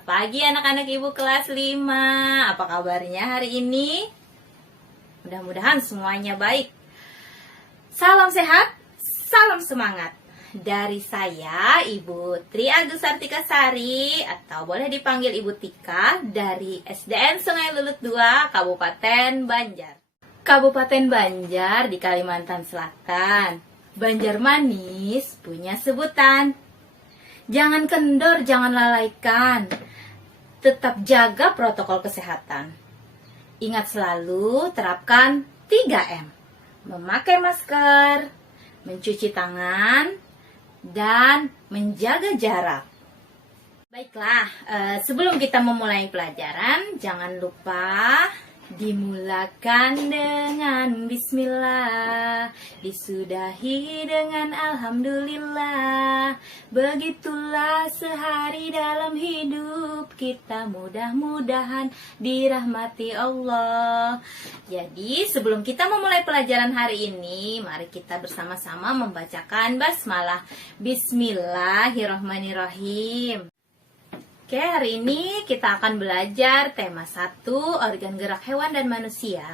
Selamat pagi anak-anak ibu kelas 5. Apa kabarnya hari ini? Mudah-mudahan semuanya baik. Salam sehat, salam semangat. Dari saya, Ibu Tri Agus Sartika Sari, atau boleh dipanggil Ibu Tika, dari SDN Sungai Lulut 2, Kabupaten Banjar. Kabupaten Banjar di Kalimantan Selatan. Banjar manis punya sebutan. Jangan kendor, jangan lalaikan. Tetap jaga protokol kesehatan. Ingat selalu terapkan 3M. Memakai masker, mencuci tangan, dan menjaga jarak. Baiklah, sebelum kita memulai pelajaran, jangan lupa dimulakan dengan bismillah, disudahi dengan alhamdulillah. Begitulah sehari dalam hidup kita, mudah-mudahan dirahmati Allah. Jadi sebelum kita memulai pelajaran hari ini, mari kita bersama-sama membacakan basmalah. Bismillahirrahmanirrahim. Oke, hari ini kita akan belajar tema 1, organ gerak hewan dan manusia.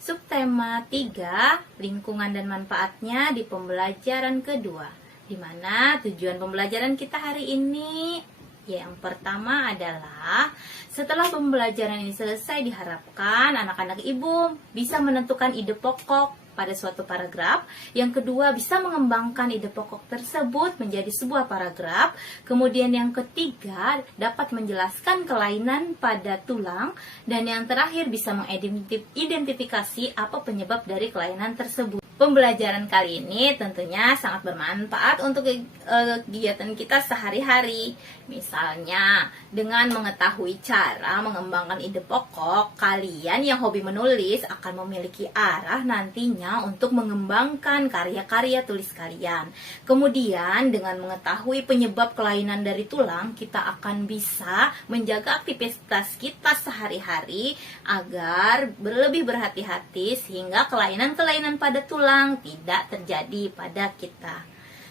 Subtema 3, lingkungan dan manfaatnya di pembelajaran kedua. Di mana tujuan pembelajaran kita hari ini? Yang pertama adalah setelah pembelajaran ini selesai, diharapkan anak-anak ibu bisa menentukan ide pokok pada suatu paragraf. Yang kedua, bisa mengembangkan ide pokok tersebut menjadi sebuah paragraf. Kemudian yang ketiga, dapat menjelaskan kelainan pada tulang. Dan yang terakhir, bisa mengidentifikasi apa penyebab dari kelainan tersebut. Pembelajaran kali ini tentunya sangat bermanfaat untuk kegiatan kita sehari-hari. Misalnya, dengan mengetahui cara mengembangkan ide pokok, kalian yang hobi menulis akan memiliki arah nantinya untuk mengembangkan karya-karya tulis kalian. Kemudian, dengan mengetahui penyebab kelainan dari tulang, kita akan bisa menjaga aktivitas kita sehari-hari agar lebih berhati-hati sehingga kelainan-kelainan pada tulang tidak terjadi pada kita.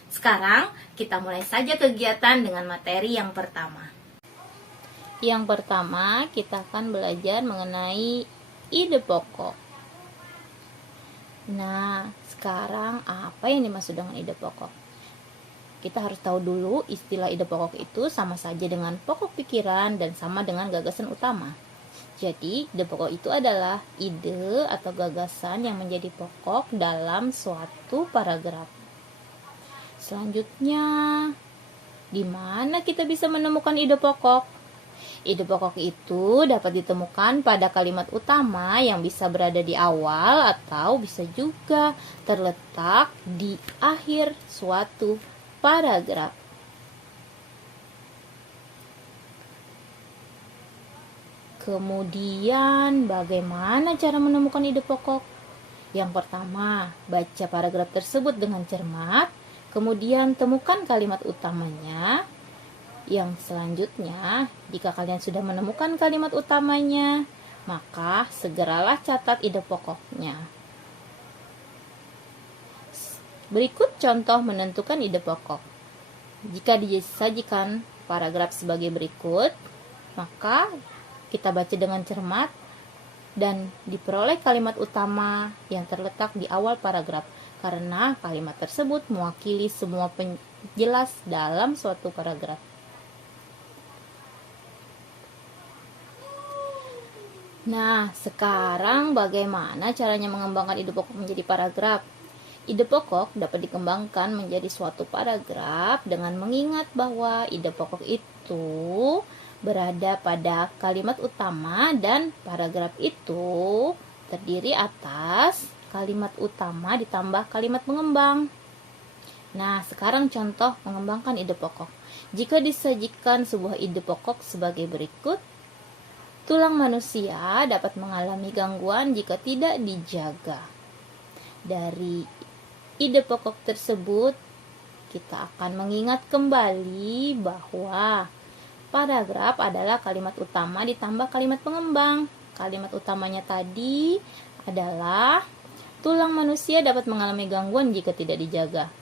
Sekarang kita mulai saja kegiatan dengan materi yang pertama. Yang pertama, kita akan belajar mengenai ide pokok. Nah, sekarang apa yang dimaksud dengan ide pokok? Kita harus tahu dulu istilah ide pokok itu sama saja dengan pokok pikiran dan sama dengan gagasan utama. Jadi, ide pokok itu adalah ide atau gagasan yang menjadi pokok dalam suatu paragraf. Selanjutnya, di mana kita bisa menemukan ide pokok? Ide pokok itu dapat ditemukan pada kalimat utama yang bisa berada di awal atau bisa juga terletak di akhir suatu paragraf. Kemudian, bagaimana cara menemukan ide pokok? Yang pertama, baca paragraf tersebut dengan cermat, kemudian temukan kalimat utamanya. Yang selanjutnya, jika kalian sudah menemukan kalimat utamanya, maka segeralah catat ide pokoknya. Berikut contoh menentukan ide pokok. Jika disajikan paragraf sebagai berikut, maka kita baca dengan cermat dan diperoleh kalimat utama yang terletak di awal paragraf, karena kalimat tersebut mewakili semua penjelas dalam suatu paragraf. Nah, sekarang bagaimana caranya mengembangkan ide pokok menjadi paragraf? Ide pokok dapat dikembangkan menjadi suatu paragraf dengan mengingat bahwa ide pokok itu berada pada kalimat utama dan paragraf itu terdiri atas kalimat utama ditambah kalimat pengembang. Nah, sekarang contoh mengembangkan ide pokok. Jika disajikan sebuah ide pokok sebagai berikut, tulang manusia dapat mengalami gangguan jika tidak dijaga. Dari ide pokok tersebut, kita akan mengingat kembali bahwa paragraf adalah kalimat utama ditambah kalimat pengembang. Kalimat utamanya tadi adalah tulang manusia dapat mengalami gangguan jika tidak dijaga.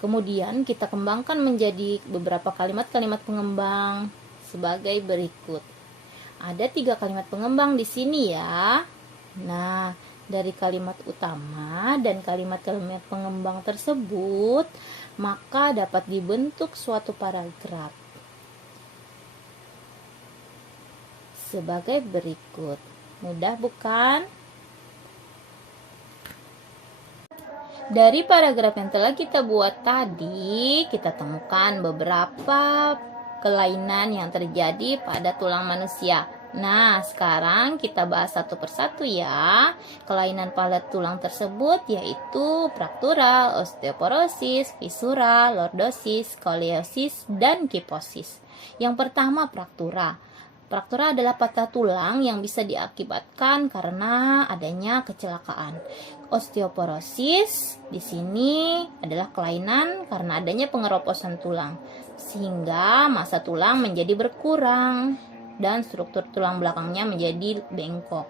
Kemudian kita kembangkan menjadi beberapa kalimat-kalimat pengembang sebagai berikut. Ada 3 kalimat pengembang di sini ya. Nah, dari kalimat utama dan kalimat-kalimat pengembang tersebut, maka dapat dibentuk suatu paragraf sebagai berikut. Mudah bukan? Dari paragraf yang telah kita buat tadi, kita temukan beberapa kelainan yang terjadi pada tulang manusia. Nah, sekarang kita bahas satu persatu ya. Kelainan pada tulang tersebut yaitu fraktura, osteoporosis, fisura, lordosis, skoliosis, dan kifosis. Yang pertama, fraktura. Fraktura adalah patah tulang yang bisa diakibatkan karena adanya kecelakaan. Osteoporosis di sini adalah kelainan karena adanya pengeroposan tulang, sehingga massa tulang menjadi berkurang dan struktur tulang belakangnya menjadi bengkok.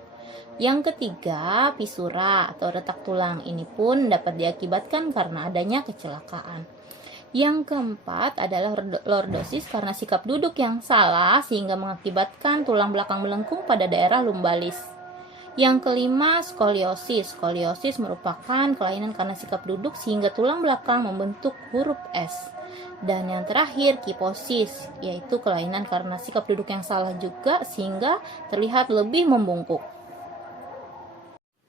Yang ketiga, fisura atau retak tulang. Ini pun dapat diakibatkan karena adanya kecelakaan. Yang keempat adalah lordosis karena sikap duduk yang salah sehingga mengakibatkan tulang belakang melengkung pada daerah lumbalis. Yang kelima, skoliosis. Skoliosis merupakan kelainan karena sikap duduk sehingga tulang belakang membentuk huruf S. Dan yang terakhir, kifosis, yaitu kelainan karena sikap duduk yang salah juga sehingga terlihat lebih membungkuk.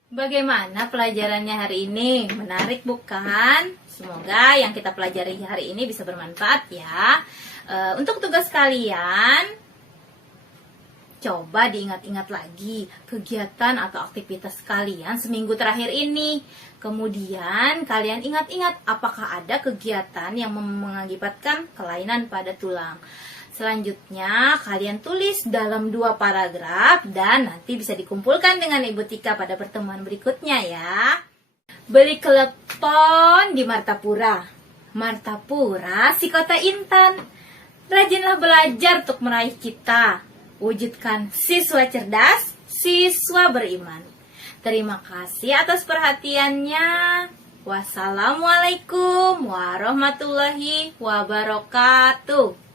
Bagaimana pelajarannya hari ini? Menarik bukan? Semoga yang kita pelajari hari ini bisa bermanfaat ya. Untuk tugas kalian, coba diingat-ingat lagi kegiatan atau aktivitas kalian seminggu terakhir ini. Kemudian kalian ingat-ingat apakah ada kegiatan yang mengakibatkan kelainan pada tulang. Selanjutnya, kalian tulis dalam 2 paragraf dan nanti bisa dikumpulkan dengan Ibu Tika pada pertemuan berikutnya ya. Beli klepon di Martapura. Martapura, si kota Intan. Rajinlah belajar untuk meraih cita. Wujudkan siswa cerdas, siswa beriman. Terima kasih atas perhatiannya. Wassalamualaikum warahmatullahi wabarakatuh.